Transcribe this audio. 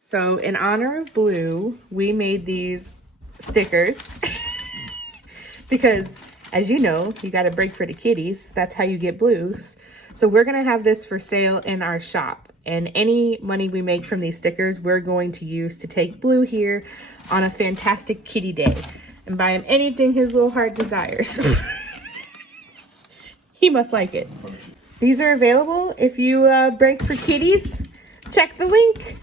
So in honor of Blue, we made these stickers because, as you know, you got to break for the kitties. That's how you get Blues. So we're going to have this for sale in our shop. And any money we make from these stickers, we're going to use to take Blue here on a fantastic kitty day and buy him anything his little heart desires. He must like it. These are available if you break for kitties. Check the link.